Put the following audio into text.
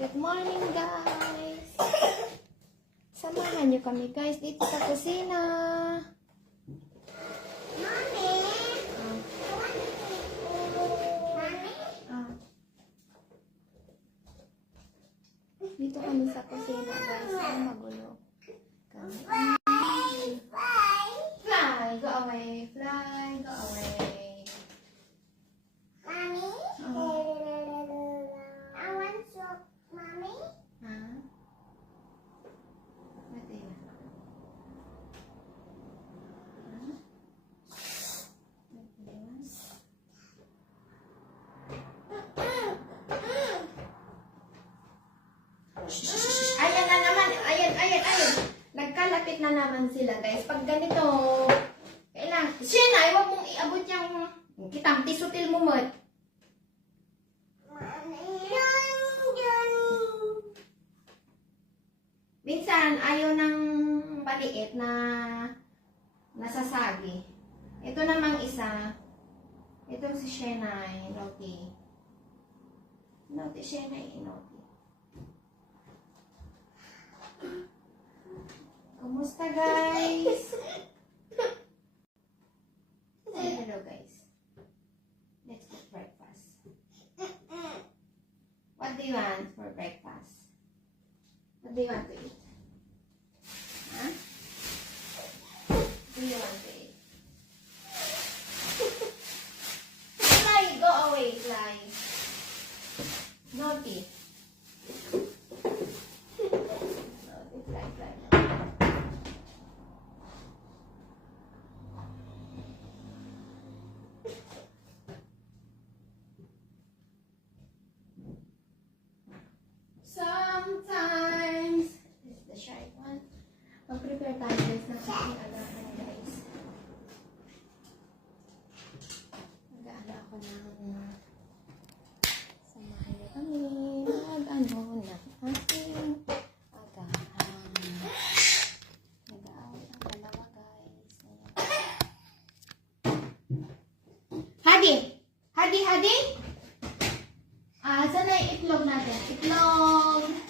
Good morning, guys! Samahan niyo kami, guys, dito sa kusina. Mommy! Dito kami sa kusina, guys. Magulo. Fly! Fly! Go away! Fly! Go away! Mommy? I want soup, Mommy. Huh? What do you want? Huh? What do you want? Ayan na naman. Ayan. Nagkalapit na naman sila, guys. Pag ganito, kailangan. Siya huwag mong iabot yung kitang tisutil mo, Mot. Minsan, ayaw ng maliit na nasasagi. Ito namang isa. Ito si Shenai, Naughty. Naughty, Shenai, Naughty. Kumusta, guys? Say hello, guys. Let's get breakfast. What do you want for breakfast? What do you want to eat? Huh? What do you want to eat? Fly, go away, Fly. Naughty. Naughty, Fly. Sometimes, this is the shy one. Mag-prepare tayo, guys, ng aking agahan, guys. Mag-aala ako ng samahan niyo kami. Mag-ano na aking agahan. Nag-aaway ang dalawa, guys. Hadi! Hadi! Saan na yung itlog natin? Itlog!